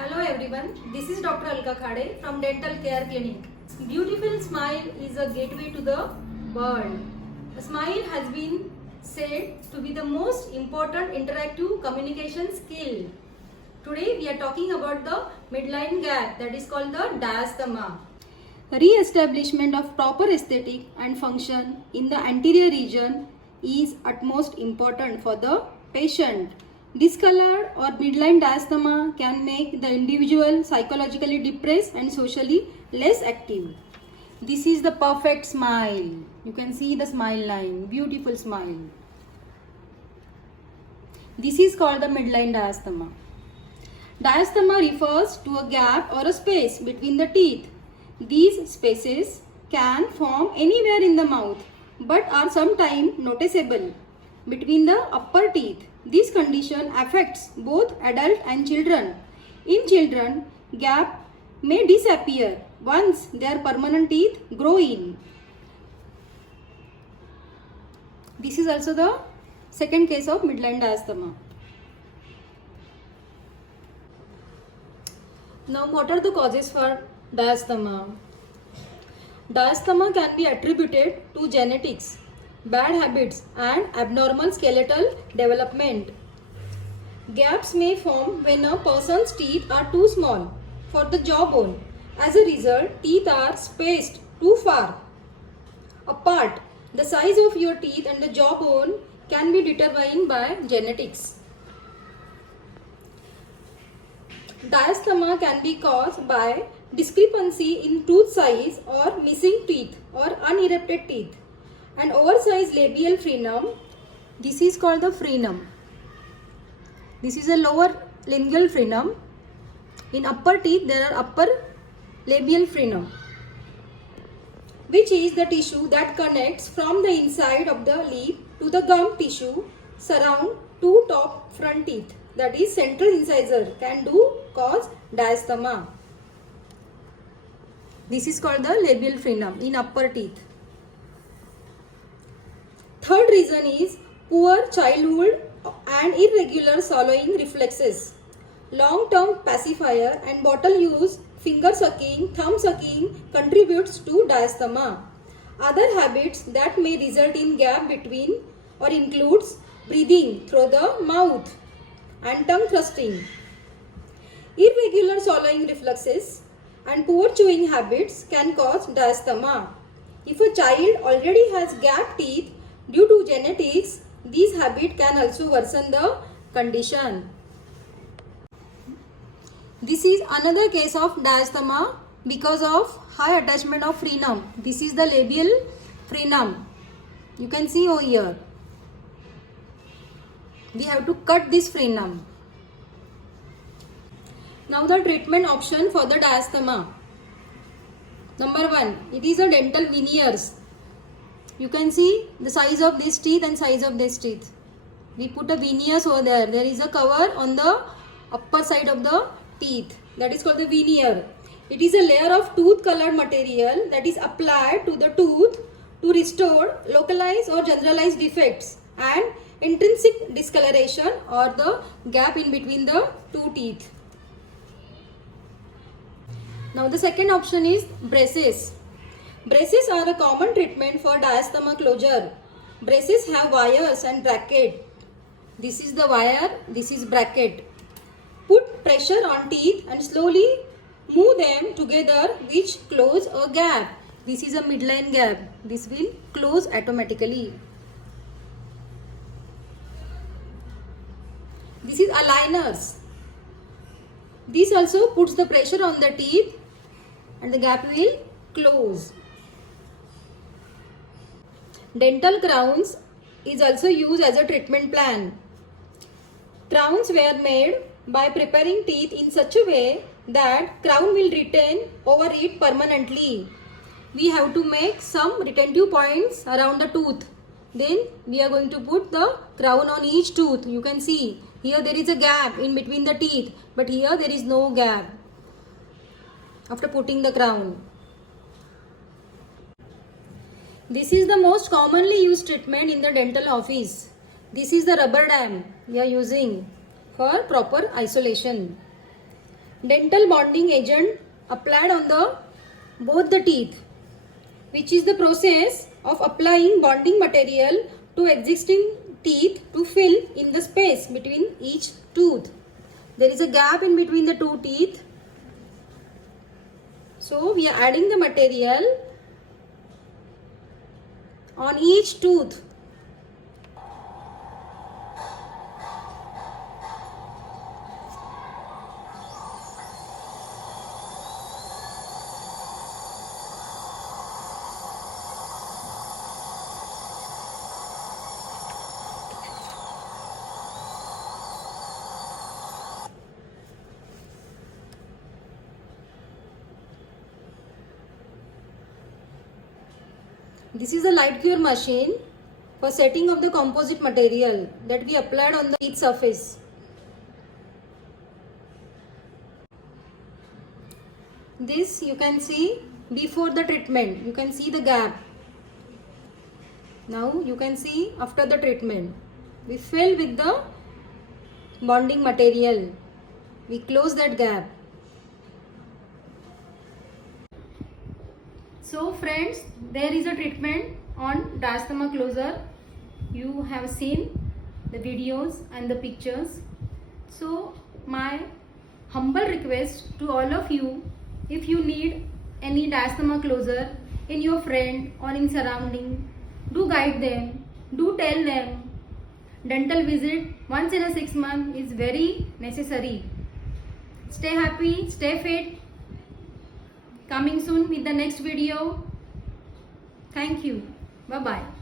Hello everyone, this is Dr. Alka Khade from Dental Care Clinic. Beautiful smile is a gateway to the world. A smile has been said to be the most important interactive communication skill. Today we are talking about the midline gap, that is called the diastema. Re-establishment of proper aesthetic and function in the anterior region is utmost important for the patient. Discolored or midline diastema can make the individual psychologically depressed and socially less active. This is the perfect smile. You can see the smile line, beautiful smile. This is called the midline diastema. Diastema refers to a gap or a space between the teeth. These spaces can form anywhere in the mouth but are sometimes noticeable between the upper teeth. This condition affects both adult and children. In children, gap may disappear once their permanent teeth grow in. This is also the second case of midline diastema. Now, what are the causes for diastema? Diastema can be attributed to genetics, bad habits and abnormal skeletal development. Gaps may form when a person's teeth are too small for the jawbone. As a result, teeth are spaced too far apart. The size of your teeth and the jawbone can be determined by genetics. Diastema can be caused by discrepancy in tooth size or missing teeth or unerupted teeth. An oversized labial frenum, this is called the frenum. This is a lower lingual frenum. In upper teeth there are upper labial frenum, which is the tissue that connects from the inside of the lip to the gum tissue surround two top front teeth, that is central incisor, can cause diastema. This is called the labial frenum in upper teeth. Third reason is poor childhood and irregular swallowing reflexes. Long-term pacifier and bottle use, finger sucking, thumb sucking contributes to diastema. Other habits that may result in gap between or includes breathing through the mouth and tongue thrusting. Irregular swallowing reflexes and poor chewing habits can cause diastema. If a child already has gap teeth due to genetics, these habits can also worsen the condition. This is another case of diastema because of high attachment of frenum. This is the labial frenum. You can see over here. We have to cut this frenum. Now the treatment option for the diastema. Number 1, it is a dental veneers. You can see the size of this teeth and size of this teeth. We put a veneers over there. There is a cover on the upper side of the teeth. That is called the veneer. It is a layer of tooth colored material that is applied to the tooth to restore localized or generalized defects and intrinsic discoloration or the gap in between the two teeth. Now the second option is braces. Braces are a common treatment for diastema closure. Braces have wires and bracket. This is the wire, this is bracket. Put pressure on teeth and slowly move them together, which close a gap. This is a midline gap. This will close automatically. This is aligners. This also puts the pressure on the teeth and the gap will close. Dental crowns is also used as a treatment plan. Crowns were made by preparing teeth in such a way that crown will retain over it permanently. We have to make some retentive points around the tooth. Then we are going to put the crown on each tooth. You can see here there is a gap in between the teeth, but here there is no gap after putting the crown. This is the most commonly used treatment in the dental office. This is the rubber dam we are using for proper isolation. dental bonding agent applied on the both the teeth, which is the process of applying bonding material to existing teeth to fill in the space between each tooth. There is a gap in between the two teeth. So we are adding the material on each tooth. This is a light cure machine for setting of the composite material that we applied on the teeth surface. This you can see before the treatment. You can see the gap. Now you can see after the treatment. We fill with the bonding material. We close that gap. So friends, there is a treatment on diastema closer. You have seen the videos and the pictures. So my humble request to all of you, if you need any diastema closer in your friend or in surrounding, do guide them, do tell them. Dental visit once in a 6 months is very necessary. Stay happy, stay fit. Coming soon with the next video. Thank you. Bye-bye.